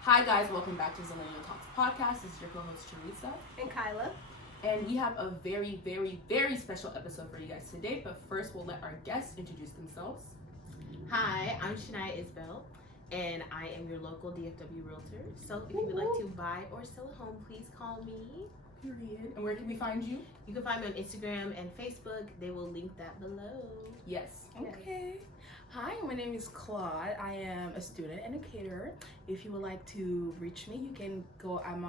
Hi guys, welcome back to Zillennialtalkspod. This is your co-host Teresa and Kyla, and we have a very, very, very special episode for you guys today. But first, we'll let our guests introduce themselves. Hi, I'm Shania and I am your local DFW realtor. So if you would like to buy or sell a home, please call me. Period. And where can we find you? You can find me on Instagram and Facebook. They will link that below. Yes. Okay. Hi, my name is Claude. I am a student and a caterer. If you would like to reach me, you can go on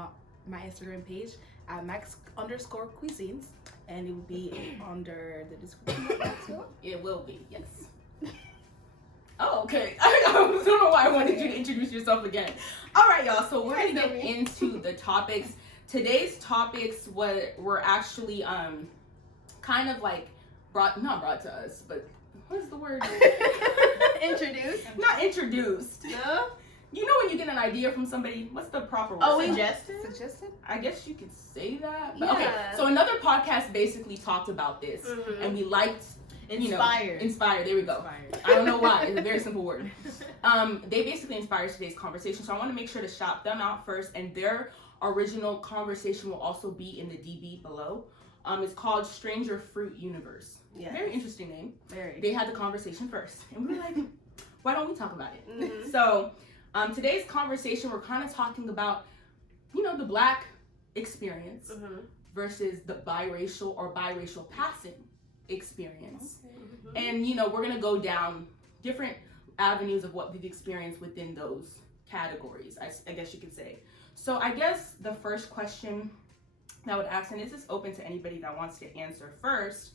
my Instagram page at max_cuisines, and it will be under the description as well. It will be, yes. Oh, okay. I don't know why I wanted you to introduce yourself again. All right, y'all. So we're gonna get into the topics. Today's topics were actually kind of like not brought to us, but what is the word? Introduced. Not introduced. No. You know when you get an idea from somebody, what's the proper word? Suggested? I guess you could say that. But Yeah. Okay, so another podcast basically talked about this, and we liked, inspired. There we go. Inspired. I don't know why. It's a very simple word. They basically inspired today's conversation, so I want to make sure to shout them out first, and their original conversation will also be in the DB below. It's called Stranger Fruit Universe. Yeah. Very interesting name. Very. They had the conversation first, and we were like, why don't we talk about it? Mm-hmm. So today's conversation, we're kind of talking about, the Black experience versus the biracial or biracial passing experience. Okay. And, we're going to go down different avenues of what we've experienced within those categories, I guess you could say. So I guess the first question that I would ask, and this is open to anybody that wants to answer first,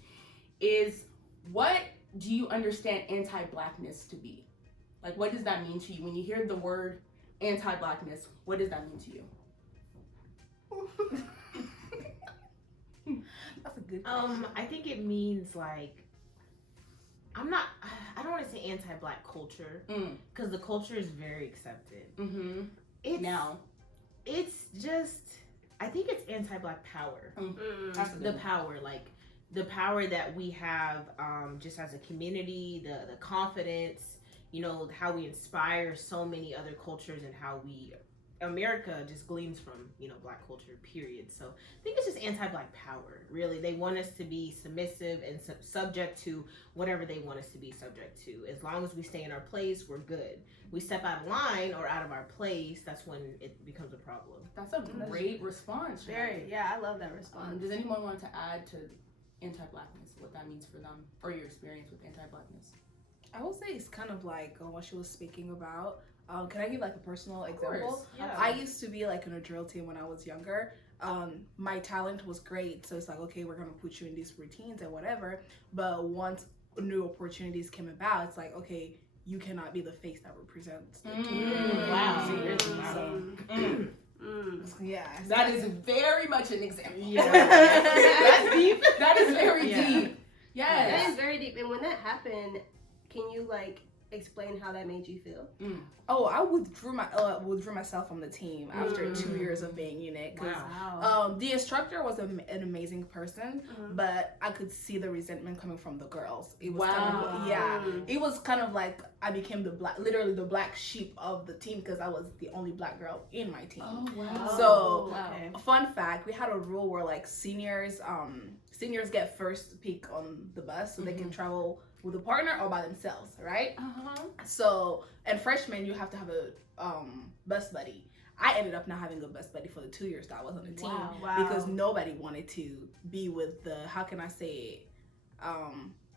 is what do you understand anti-Blackness to be? Like, what does that mean to you? When you hear the word anti-Blackness, what does that mean to you? That's a good question. I think it means like, I don't want to say anti-Black culture, because the culture is very accepted. Mm-hmm. It's just, I think it's anti-Black power. That's The power, like the power that we have just as a community, the confidence, how we inspire so many other cultures, and how America just gleams from, Black culture, period. So I think it's just anti-Black power, really. They want us to be submissive and subject to whatever they want us to be subject to. As long as we stay in our place, we're good. We step out of line or out of our place, that's when it becomes a problem. That's a great response. Very. Yeah, I love that response. Does anyone want to add to anti-Blackness, what that means for them, or your experience with anti-Blackness? I would say it's kind of like what she was speaking about. Can I give like a personal example? Course. Yeah. I used to be like in a drill team when I was younger. My talent was great, so it's like, okay, we're gonna put you in these routines and whatever. But once new opportunities came about, it's like, okay, you cannot be the face that represents the team. Wow. Yeah. That is very much an example. Yeah. That's deep. That is very deep. Yes. That is very deep. And when that happened, can you explain how that made you feel? Oh, I withdrew myself from the team after 2 years of being in it. Wow. The instructor was an amazing person, but I could see the resentment coming from the girls. It was it was kind of like I became literally the black sheep of the team, because I was the only Black girl in my team. Oh, wow. So, okay. Fun fact, we had a rule where seniors get first pick on the bus, so they can travel with a partner or by themselves, right? So, and freshmen, you have to have a bus buddy. I ended up not having a bus buddy for the 2 years that I was on the team, because nobody wanted to be with the, how can I say it?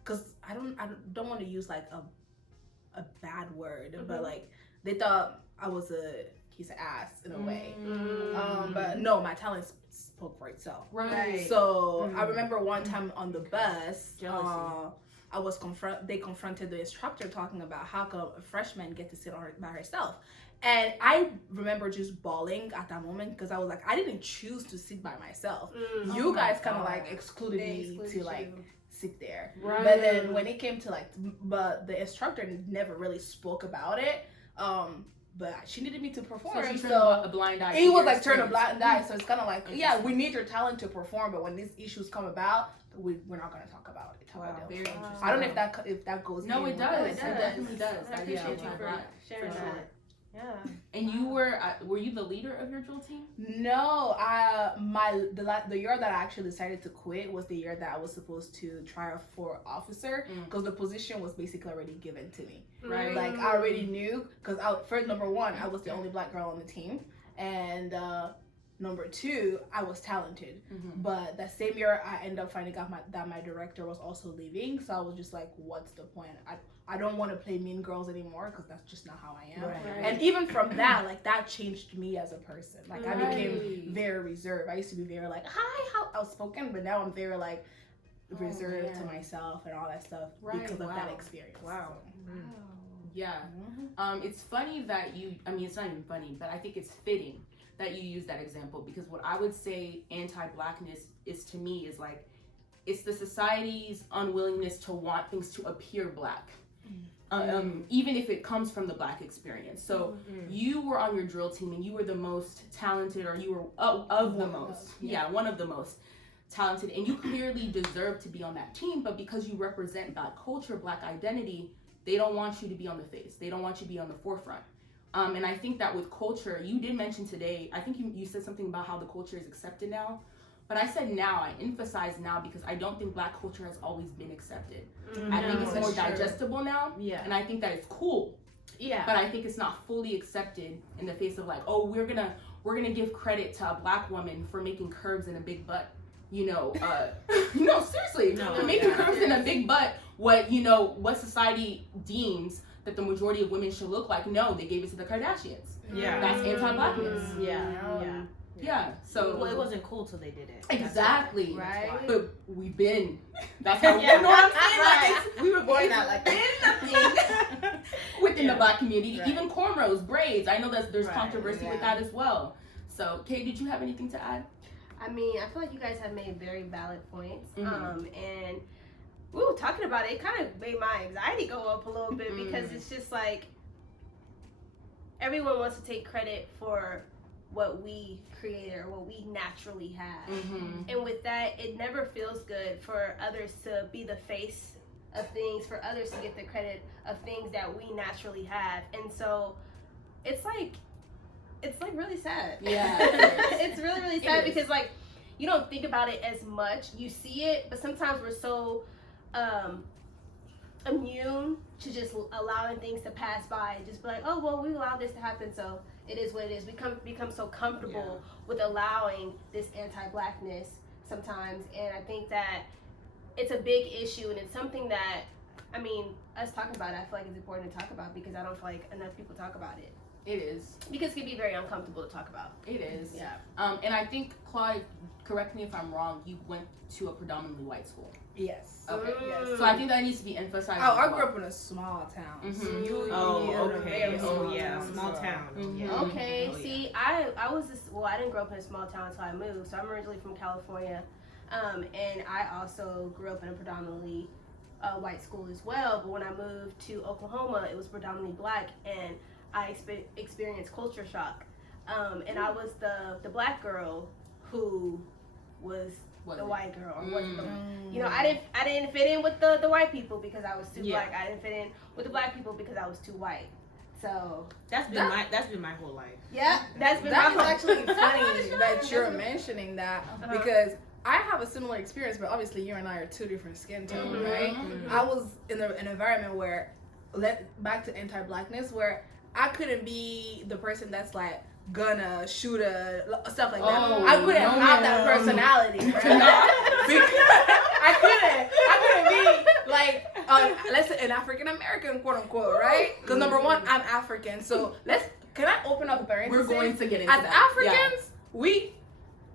Because I don't want to use like a bad word, but they thought I was a piece of ass in a way. But no, my talent spoke for itself. Right. So I remember one time on the bus, Jealousy. They confronted the instructor talking about how come a freshman get to sit by herself. And I remember just bawling at that moment, because I was like, I didn't choose to sit by myself. You guys kind of excluded me to sit there. Right. But then when it came to but the instructor never really spoke about it. But she needed me to perform. So she turned a blind eye. It was turn a blind eye. So it's kind of like, yeah, we need your talent to perform, but when these issues come about, we're not going to talk about it. Very interesting. I don't know if that goes. No, it does. It does. definitely does. I appreciate you for that. sharing For that. sure. Yeah. And you were you the leader of your drill team? No, the year that I actually decided to quit was the year that I was supposed to try out for officer, because the position was basically already given to me. Right. Like I already knew, because for number one, I was the only black girl on the team, and number two, I was talented. But that same year, I ended up finding out that my director was also leaving, so I was just like, what's the point? I don't want to play mean girls anymore, because that's just not how I am. Right. And even from that, like, that changed me as a person. Like, I became very reserved. I used to be very like, hi, how outspoken, but now I'm very like reserved to myself and all that stuff because of that experience. Wow. So. Yeah. It's funny that it's not even funny, but I think it's fitting that you use that example, because what I would say anti-blackness is, to me, is like, it's the society's unwillingness to want things to appear black. Even if it comes from the black experience. So you were on your drill team and you were the most talented, or you were one of the most talented, and you clearly deserve to be on that team, but because you represent black culture, black identity, they don't want you to be on the face. They don't want you to be on the forefront. And I think that with culture, you did mention today, I think you said something about how the culture is accepted now. But I said now, I emphasize now, because I don't think black culture has always been accepted. I think it's more digestible now. Yeah. And I think that it's cool. Yeah. But I think it's not fully accepted in the face of like, oh, we're gonna give credit to a black woman for making curves in a big butt. No, seriously. For making curves in a big butt, what society deems that the majority of women should look like. No, they gave it to the Kardashians. Yeah. That's anti-blackness. Yeah, so... Well, it wasn't cool till they did it. Exactly. Right. But we've been... That's how... You know what I'm saying? Right. We were born out like that. Within the black community. Right. Even cornrows, braids. I know that there's controversy with that as well. So, Kay, did you have anything to add? I mean, I feel like you guys have made very valid points. And we were talking about it. It kind of made my anxiety go up a little bit, because it's just like... Everyone wants to take credit for what we created or what we naturally have. And with that, it never feels good for others to be the face of things, for others to get the credit of things that we naturally have. And so it's like really sad. Yeah. It's really, really sad, because like, you don't think about it as much. You see it, but sometimes we're so immune to just allowing things to pass by and just be like, oh, well, we allowed this to happen, so it is what it is. We become so comfortable with allowing this anti-blackness sometimes, and I think that it's a big issue, and it's something that, I mean, us talking about it, I feel like it's important to talk about, because I don't feel like enough people talk about it. It is. Because it can be very uncomfortable to talk about. It is. Yeah. And I think, Claude, correct me if I'm wrong, you went to a predominantly white school. Yes. Okay. Yes. So I think that needs to be emphasized. Oh, I grew up in a small town. So small town. Okay. See, I didn't grow up in a small town until I moved. So I'm originally from California, and I also grew up in a predominantly white school as well. But when I moved to Oklahoma, it was predominantly black, and I experienced culture shock. And I was the black girl who was the white girl, or I didn't fit in with the white people because I was too black. I didn't fit in with the black people because I was too white. So that's been my whole life. Yeah, that's been that my whole is actually funny that you're mentioning that, because I have a similar experience, but obviously you and I are two different skin tones, right? I was in an environment where, back to anti-blackness, where I couldn't be the person that's like gonna shoot stuff like that. I couldn't have that personality, right? I couldn't be like let's say an African American, quote unquote, right? Because number one, I'm African, so can I open up a parenthesis? We're going to get into as that. Africans, we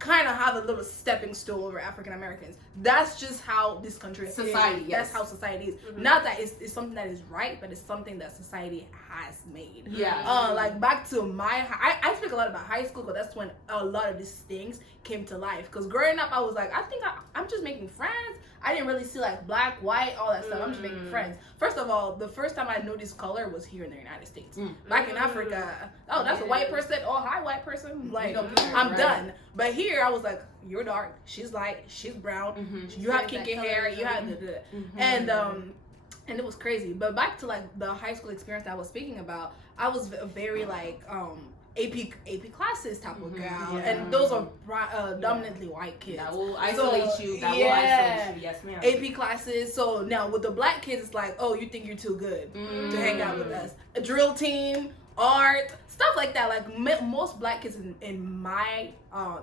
kind of have a little stepping stool over African Americans. That's just how this country is. Society, yes. That's how society is. Not that it's something that is right, but it's something that society has made. Yeah. Like back to I speak a lot about high school, but that's when a lot of these things came to life. Because growing up, I was like, I think I'm just making friends. I didn't really see like black, white, all that stuff. I'm just making friends. First of all, the first time I noticed color was here in the United States. Back in Africa, that's a white person. Oh, hi, white person. Like, I'm done. But here, I was like, you're dark, she's light, she's brown, you have kinky hair, you have and and it was crazy. But back to like the high school experience that I was speaking about, I was very like AP classes type of girl, and those are dominantly white kids. That will isolate you. That will isolate you. Yes, ma'am. AP classes. So now with the black kids, it's like, oh, you think you're too good to hang out with us? A drill team, art, stuff like that. Like most black kids in my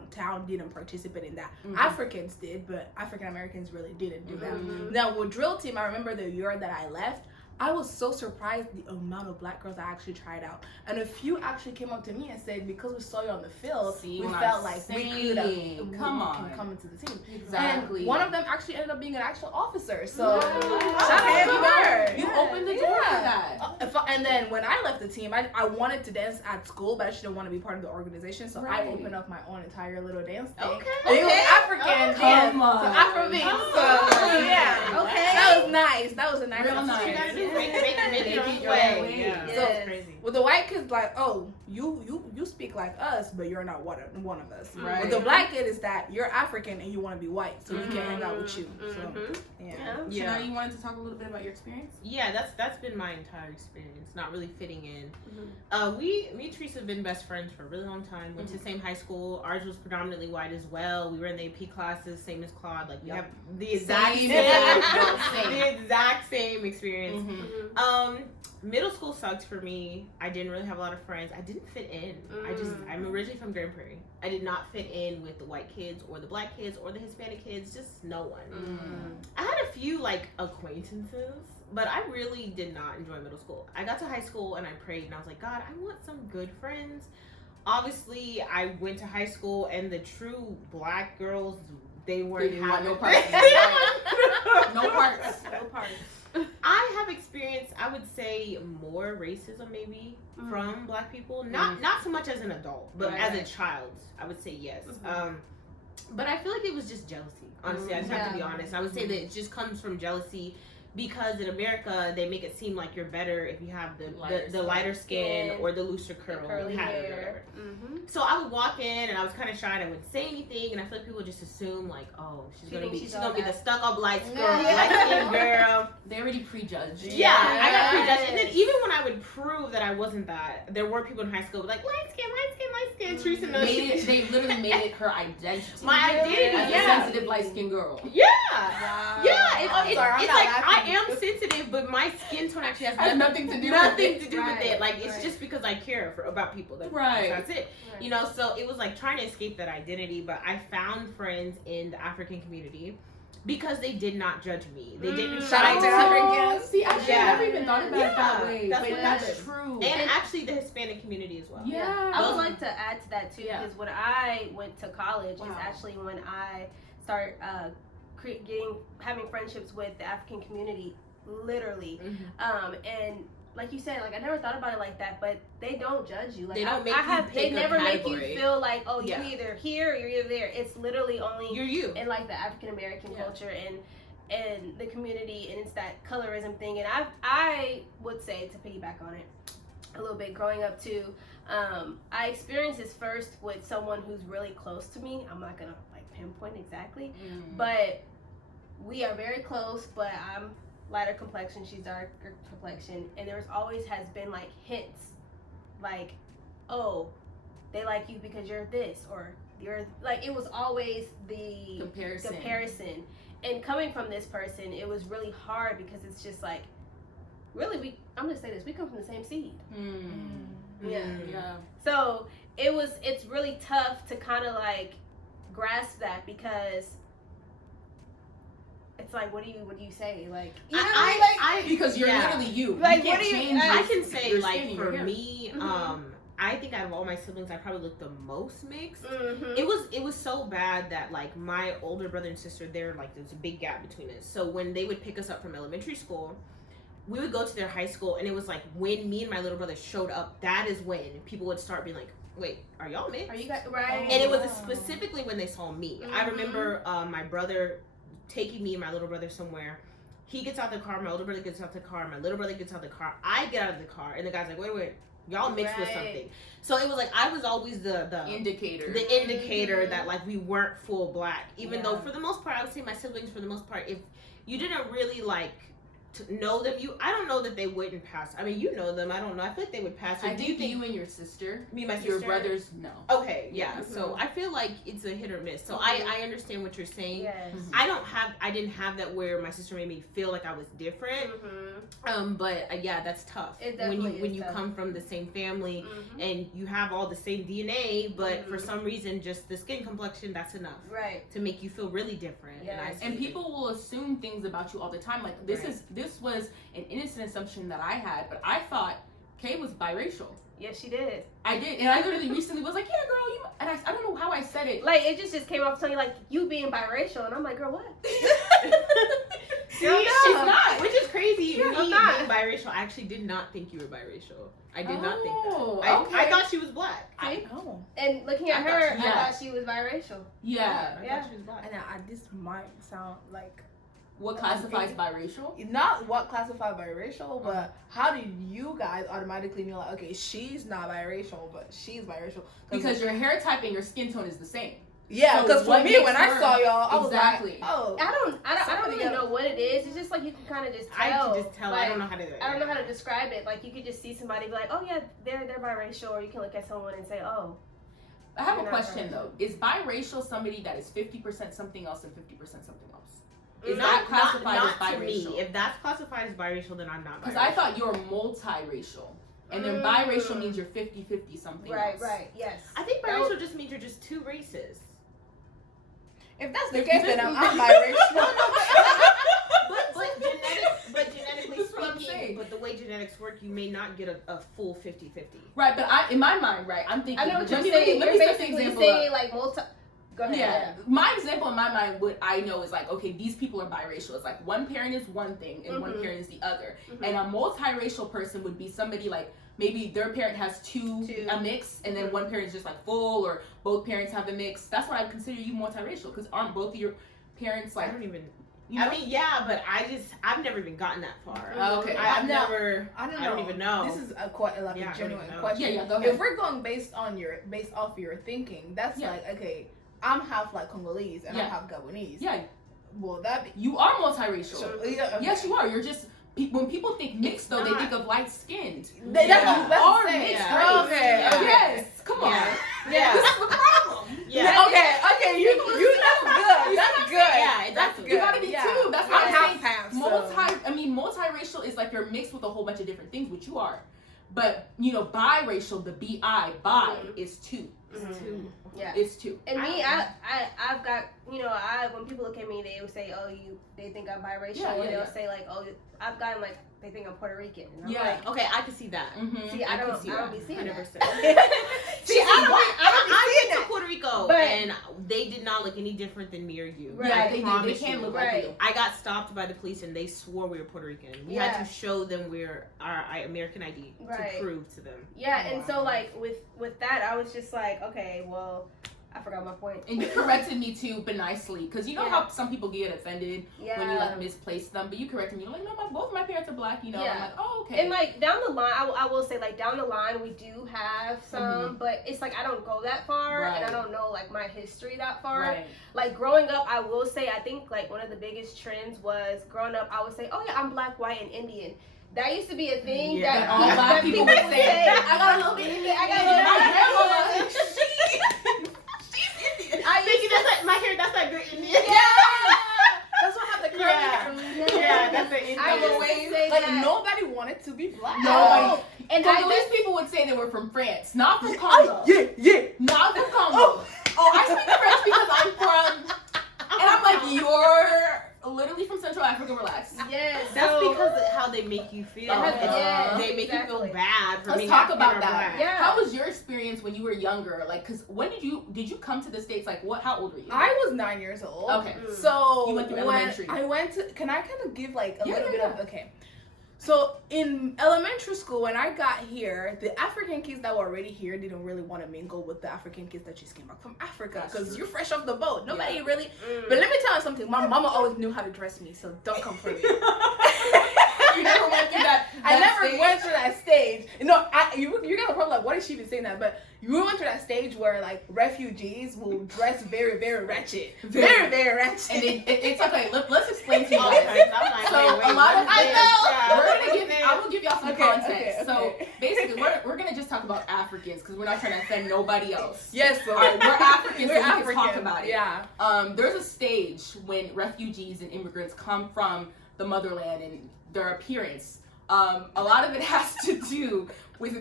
town didn't participate in that. Africans did, but African Americans really didn't do that. Now with drill team, I remember the year that I left, I was so surprised the amount of black girls I actually tried out. And a few actually came up to me and said, because we saw you on the field, we felt like we could come into the team. Exactly. And one of them actually ended up being an actual officer. So shout out to her. You opened the door for that. And then when I left the team, I wanted to dance at school, but I didn't want to be part of the organization. So I opened up my own entire little dance thing. And it was African dance. So Afrobeat. So yeah. Okay. That was nice. That was a nice Real experience. So crazy. With the white kids, like, oh, you speak like us, but you're not one of us. Right. With the black kid, is that you're African and you want to be white, so we can't hang out with you. So Shania, you wanted to talk a little bit about your experience? Yeah, that's been my entire experience. Not really fitting in. Me and Teresa have been best friends for a really long time. Went to the same high school. Ours was predominantly white as well. We were in the AP classes, same as Claude. Like we have the exact same experience. Middle school sucked for me. I didn't really have a lot of friends. I didn't fit in. I'm originally from Grand Prairie. I did not fit in with the white kids or the black kids or the Hispanic kids. Just no one. I had a few like acquaintances, but I really did not enjoy middle school. I got to high school and I prayed and I was like, God, I want some good friends. Obviously, I went to high school and the true black girls, they weren't having no parts. No parts. No parts. I have experienced, I would say, more racism maybe from black people. Not so much as an adult, but as a child, I would say yes. But I feel like it was just jealousy. Honestly, I just have to be honest. I would say that it just comes from jealousy. Because in America, they make it seem like you're better if you have the lighter skin or the looser curly hair. Or whatever. So I would walk in and I was kind of shy and I wouldn't say anything, and I feel like people just assume like, oh, she's gonna be the stuck-up light skin girl. They already prejudged. Yeah, I got prejudged, and then even when I would prove that I wasn't that, there were people in high school like light skin. Teresa knows they literally made it her identity. My identity, as a sensitive light skinned girl. Yeah, it's like I am sensitive, but my skin tone actually has nothing to do with it. Like it's just because I care about people. That's it. You know, so it was like trying to escape that identity, but I found friends in the African community because they did not judge me. They didn't shout out to Africans. See, I never even thought about it that way. That's true. And actually the Hispanic community as well. Yeah. I would like to add to that too, because when I went to college is actually when I started having friendships with the African community, literally. And like you said, like I never thought about it like that, but they don't judge you. Like they don't make they never make you feel like, oh, you're either here or you're either there. It's literally only you're you. In like the African American culture and the community, and it's that colorism thing. And I would say, to piggyback on it a little bit, growing up too, I experienced this first with someone who's really close to me. I'm not gonna like pinpoint exactly, but we are very close. But I'm lighter complexion, she's darker complexion, and there's always has been like hints like, oh, they like you because you're this, or you're like, it was always the comparison. And coming from this person, it was really hard because it's just like, really, I'm gonna say this, we come from the same seed. Yeah. So it's really tough to kind of like grasp that, because it's like, what do you say? Like, you know, because you're literally you. Like, you what do you? change I can say, like, skinny, for me, I think out of all my siblings, I probably look the most mixed. It was so bad that like my older brother and sister, there's a big gap between us. So when they would pick us up from elementary school, we would go to their high school, and it was like when me and my little brother showed up, that is when people would start being like, wait, are y'all mixed? Are you guys right? And it was specifically when they saw me. I remember my brother taking me and my little brother somewhere. He gets out the car, my older brother gets out the car, my little brother gets out the car, I get out of the car, and the guy's like, wait, y'all mixed with something. So it was like I was always the indicator that like we weren't full black, even though for the most part, I would say my siblings, for the most part, if you didn't really like know them. I don't know that they wouldn't pass. I mean, you know them. I don't know. I feel like they would pass. I think you and your sister, me, my sister, your brothers, no. Okay, yeah. Mm-hmm. So I feel like it's a hit or miss. So I understand what you're saying. Yes. I didn't have that where my sister made me feel like I was different. But yeah, that's tough. When you come from the same family and you have all the same DNA, but for some reason just the skin complexion, that's enough. Right. To make you feel really different. Yes. And people will assume things about you all the time. Like this was an innocent assumption that I had, but I thought Kay was biracial. Yes, she did. I did, and I literally recently was like, "Yeah, girl, you." And I don't know how I said it. Like it just came off telling you like you being biracial, and I'm like, girl, what? See, she's not, which is crazy. Yeah, Me I'm not. being biracial, I actually did not think you were biracial. I did not think Oh, that. okay. I thought she was black. I know. And looking at I her, thought I thought she was biracial. Yeah. I thought she was black. And this might sound like What classifies biracial? not what classifies biracial, but how do you guys automatically know like, okay, she's not biracial, but she's biracial? Because your hair type and your skin tone is the same. Yeah, So because for what me, makes when I her- saw y'all, I was Exactly. like, oh. I don't Somebody really else. know what it is. It's just like you can kind of just tell. I can just tell. Like, I don't know how to do it. I don't know how to describe it. Like you could just see somebody be like, oh yeah, they're biracial, or you can look at someone and say, oh. I have a You're not question biracial. though. Is biracial somebody that is 50% something else and 50% something else? Is Not that classified not as to me. biracial? If that's classified as biracial, then I'm not biracial. Because I thought you were multiracial. And then biracial means you're 50-50 something Right, else. right, yes. I think biracial just means you're just two races. If that's the case, then I'm biracial. But genetically That's what I'm speaking, saying. but the way genetics work, you may not get a full 50-50. Right, but in my mind, right, I'm thinking. I know what you're let me saying. set You're the basically example saying up. like multi. Go ahead. Yeah. My example in my mind, what I know is like, okay, these people are biracial. It's like one parent is one thing and one parent is the other. And a multiracial person would be somebody like, maybe their parent has a mix, and then one parent is just like full, or both parents have a mix. That's what I consider you multiracial, because aren't both of your parents like? I don't even. You know? I mean, yeah, but I've never even gotten that far. Okay. I've No, never. I don't even know. This is a Yeah, I genuine don't know. question. Yeah, go ahead. If we're going based off your thinking, that's like, okay, I'm half like Congolese and I'm half Gabonese. Yeah. Will that be? You are multiracial. So, yeah, okay. Yes, you are. You're just. When people think mixed, though, they not. think of light-skinned. That's are the same. mixed Yeah. race. Okay. Yeah. Yes. Come on. Yeah. This is the problem. Yeah. Okay, you that's good. That's good. Yeah, That's exactly. good. You gotta be two. That's I'm why I'm saying half. So. Multiracial is like you're mixed with a whole bunch of different things, which you are. But biracial, the bi is two. Yeah. It's two. And me, I've got, when people look at me, they would say, oh, they think I'm biracial, Yeah, or yeah, they'll say like, oh, I've gotten like, they think I'm Puerto Rican. And I'm Yeah. like, Okay, I can see that. Mm-hmm. see, I don't be seeing 100%. that. See, I went to Puerto Rico, But- and they did not look any different than me or you. Right. Yeah, I they do. They promise can you. look Right. like you. I got stopped by the police, and they swore we were Puerto Rican. We Yeah. had to show them our American ID Right. to prove to them. Yeah, and so Wow. like with that, I was just like, okay, well, I forgot my point. And you corrected me too, but nicely, because you know Yeah. how some people get offended Yeah. when you like misplace them, but you corrected me. You're like, no, both my parents are black. Yeah. I'm like, oh, okay. And like down the line, I will say like down the line we do have some, but it's like I don't go that far, and I Right. don't know like my history that far. right. Like growing up, I will say I think like one of the biggest trends was growing up. I would say, oh yeah, I'm black, white, and Indian. That used to be a thing Yeah. that All that black people would say, I got a little bit Indian. I got a little My bit grandmama, I used to, my hair. That's that great Indian. That's what happened. Yeah, that's an Indian. I will say Like that. nobody wanted to be black. Nobody. And Congolese people would say they were from France, not from Congo. Yeah. Not from Congo. Oh, I speak French because I'm from, and I'm like, you're literally from Central Africa. Relax. Yes, That's so, because of how they make you feel. Yeah, They make you feel exactly. bad for Let's being talk African about or that. black. Yeah. How was your experience when you were younger? Like, cause when did you come to the States? Like, how old were you? I was 9 years old. Okay. So You went through when elementary. I went to, can I kind of give like a Yeah, little yeah, bit yeah. of, okay. So in elementary school, when I got here, the African kids that were already here didn't really want to mingle with the African kids that just came back from Africa, That's because true. you're fresh off the boat. Nobody Yeah. really. But let me tell you something. My mama always knew how to dress me, so don't come for me. You never went through that. I never stage? went through that stage. You're gonna probably like, what is she even saying that? But you went through that stage stage where like refugees will dress very, very ratchet, very, very ratchet. And it's okay. Let's explain to you guys. I'm like, So wait, a lot of what is this? Yeah. I will give y'all some context. Okay. So basically, we're gonna just talk about Africans because we're not trying to offend nobody else. Yes, so All right, we're Africans, so we can African. talk about it. Yeah. There's a stage when refugees and immigrants come from the motherland and their appearance. A lot of it has to do with.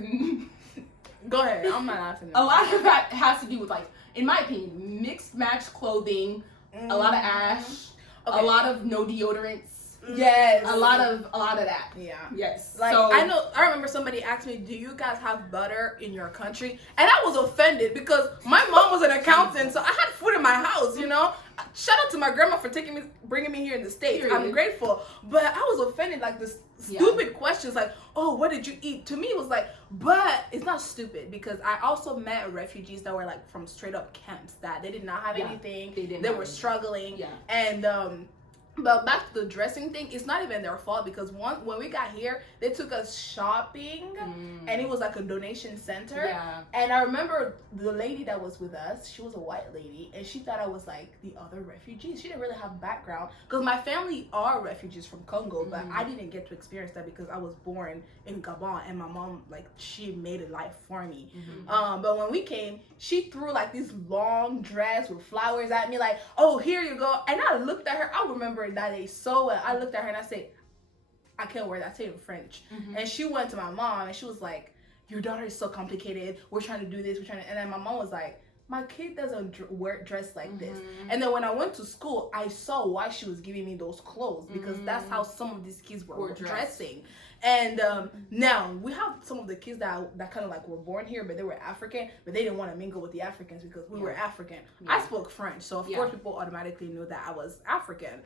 Go ahead. I'm not laughing. A lot of that has to do with, like, in my opinion, mixed match clothing, a lot of ash, a lot of no deodorants. Yes. A lot of that. Yeah. Yes. Like, so, I remember somebody asked me, do you guys have butter in your country? And I was offended because my mom was an accountant, so I had food in my house, you know? Shout out to my grandma for bringing me here in the States. Period. I'm grateful. But I was offended, like, this stupid questions, like, oh, what did you eat? To me, it was like, but it's not stupid because I also met refugees that were, like, from straight up camps that they did not have anything. They were struggling. Yeah. And, but back to the dressing thing, it's not even their fault because when we got here, they took us shopping and it was like a donation center. Yeah. And I remember the lady that was with us, she was a white lady and she thought I was like the other refugees. She didn't really have background because my family are refugees from Congo, but I didn't get to experience that because I was born in Gabon and my mom, like, she made a life for me. But when we came, she threw like this long dress with flowers at me, like, oh, here you go. And I looked at her, I remember that day so well. I looked at her and I said, I can't wear that. I say it in French. And she went to my mom and she was like, your daughter is so complicated. We're trying to do this. And then my mom was like, my kid doesn't dress like this. And then when I went to school, I saw why she was giving me those clothes because that's how some of these kids were dressing. And now we have some of the kids that kind of like were born here, but they were African, but they didn't want to mingle with the Africans because we were African. I spoke French, so of course people automatically knew that I was African.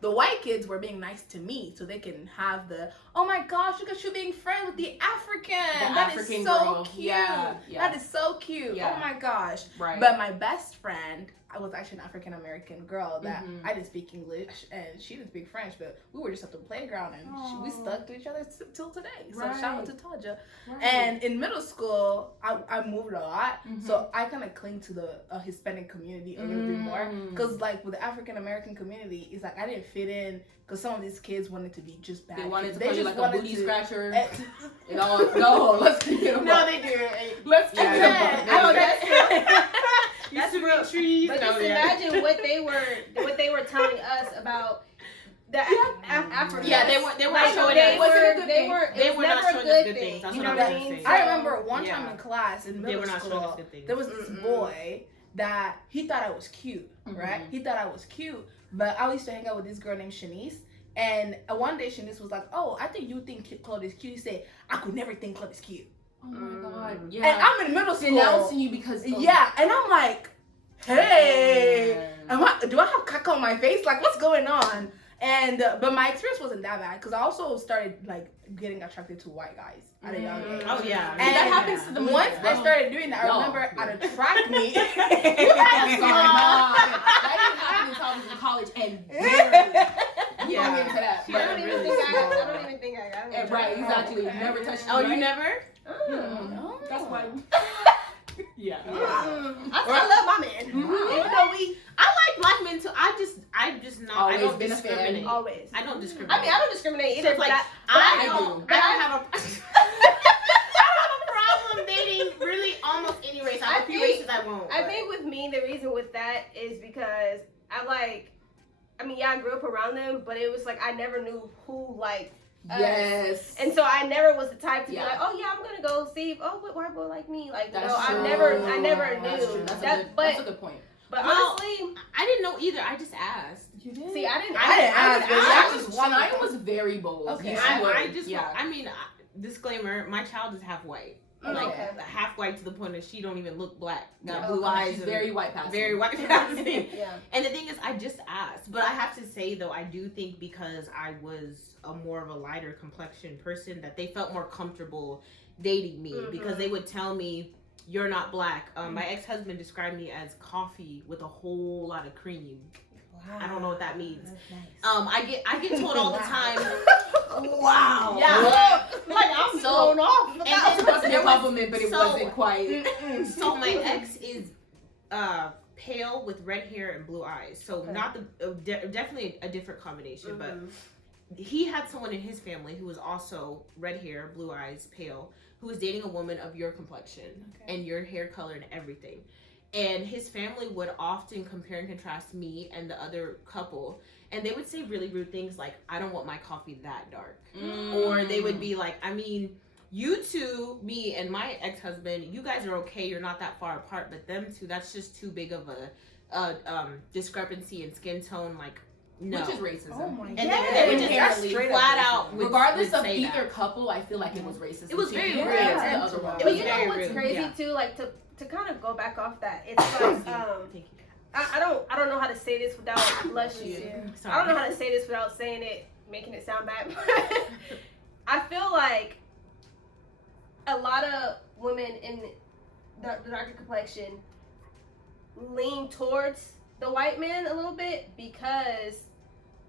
The white kids were being nice to me, so they can have the, oh my gosh, look at you being friends with the African. That is so girl. cute. Yeah. That is so cute. Yeah. Oh my gosh. Right. But my best friend, I was actually an African American girl that I didn't speak English and she didn't speak French, but we were just at the playground and we stuck to each other till today. So shout out to Taja. And in middle school, I moved a lot, so I kind of cling to the Hispanic community a little bit more because, like, with the African American community, it's like I didn't fit in because some of these kids wanted to be just bad. They wanted kids. to call you like a booty scratcher. No, let's get it. No, they do. Let's get it. That's real. Trees. But just imagine what they were telling us about the Africans. Yeah, they weren't showing They us. were not showing us good things. That's You what know I'm what I mean? saying. I remember one time in class in They middle were not showing us school, good things. there was this boy that he thought I was cute, right? He thought I was cute, but I used to hang out with this girl named Shanice. And one day Shanice was like, oh, I think you think Claude is cute. He said, I could never think Claude is cute. Oh my god. Yeah. And I'm in middle school. Denouncing you because Yeah, and I'm like, hey, do I have caca on my face? Like, what's going on? And but my experience wasn't that bad because I also started like getting attracted to white guys at a young age. Oh yeah, And that happens to the once I started doing that, I remember at a track meet. That didn't happen until I was in college and we don't get into that. I don't even think I got it. Right, exactly. Never touched. Oh, you never? Oh. That's why. Yeah. I love my man. Even though I like black men too. I just not. Always I don't been a fan. discriminate. Always. I don't discriminate. I mean, I don't discriminate either. It's like but I do. don't have a. I don't have a problem dating really almost any race. I have a few races I won't. I think with me, the reason with that is because I grew up around them, but it was like I never knew who like. Yes. And so I never was the type to be Yeah. like, oh yeah, I'm gonna go see. What white boy like me? Like, That's no, true. I never That's true. knew. That's a good point. But Well, honestly, I didn't know either. I just asked. You did. see, I didn't ask. Shania was very bold. Okay. I mean, disclaimer: my child is half white. Like Okay. half white to the point that she don't even look black. Got Yeah. blue eyes. She's and very white passing. Very white passing. Yeah. And the thing is, I just asked. But I have to say, though, I do think because I was a more of a lighter complexion person, that they felt more comfortable dating me because they would tell me, you're not black. My ex-husband described me as coffee with a whole lot of cream. Wow. I don't know what that means. That's nice. I get told all the time. Wow. Yeah. Like I'm thrown off. And then, like a compliment, but it wasn't quite. So my ex is pale with red hair and blue eyes. So not the definitely a different combination, but he had someone in his family who was also red hair, blue eyes, pale, who was dating a woman of your complexion and your hair color and everything. And his family would often compare and contrast me and the other couple, and they would say really rude things like, I don't want my coffee that dark. Or they would be like, I mean, you two, me and my ex-husband, you guys are okay, you're not that far apart, but them two, that's just too big of a discrepancy in skin tone, like, no. Which is racism. Oh my And God. they would just straight flat out regardless of say either that. couple, I feel like it was racist. It was very rude. Yeah. But you know very what's rude. crazy too? Like to kind of go back off that, it's like Thank you. I don't know how to say this without bless you. I don't know how to say this without saying it, making it sound bad. I feel like a lot of women in the darker complexion lean towards the white man a little bit because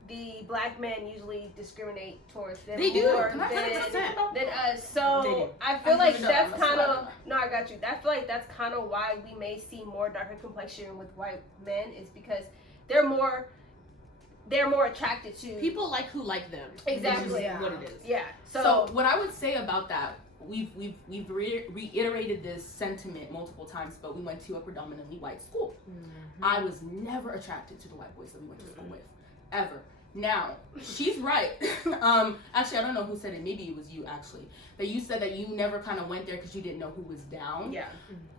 the black men usually discriminate towards them They do. more 100%. than us. So I feel like that's kind of I got you. I feel like that's kind of why we may see more darker complexion with white men is because they're more attracted to People like who like them. Exactly. Which is what it is. Yeah. So what I would say about that, we've reiterated this sentiment multiple times, but we went to a predominantly white school. I was never attracted to the white boys that we went to school with, ever. Now, she's right. Actually, I don't know who said it. Maybe it was you, actually. That you said that you never kind of went there because you didn't know who was down. Yeah.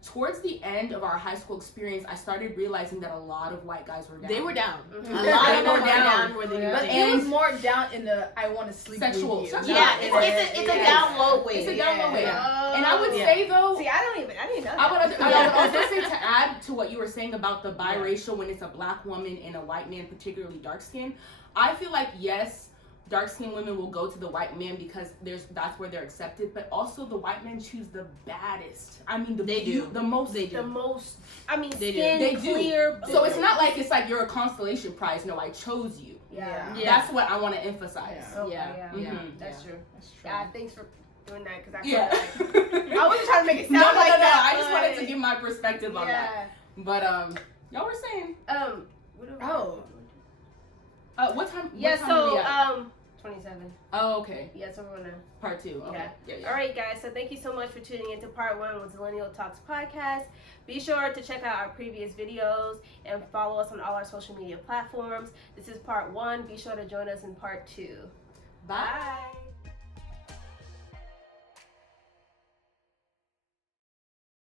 Towards the end of our high school experience, I started realizing that a lot of white guys were down. They were down. Mhm. A lot of them were down. But it was more down in the I want to sleep Sexual. with you. Yeah, it's a down low way. It's a down low way. Yeah. And I would say, though, See, I didn't know that. I would also say to add to what you were saying about the biracial when it's a black woman and a white man, particularly dark skin. I feel like, yes, dark-skinned women will go to the white man because that's where they're accepted, but also the white men choose the baddest. I mean, the most. I mean, They do. skin They do. clear. So it's not like it's like you're a constellation prize. No, I chose you. Yeah. That's what I want to emphasize. Okay, Yeah. Mhm. That's true. That's true. Yeah, thanks for doing that because I Yeah. feel like I wasn't trying to make it sound No, like that. I just wanted to give my perspective on that. But y'all were saying. What time? Yeah. What time are we at? 27. Oh, okay. Yeah, so we're gonna. Part 2. Okay. Yeah. All right, guys. So thank you so much for tuning into part 1 with Zillennial Talks podcast. Be sure to check out our previous videos and follow us on all our social media platforms. This is part 1. Be sure to join us in part 2. Bye.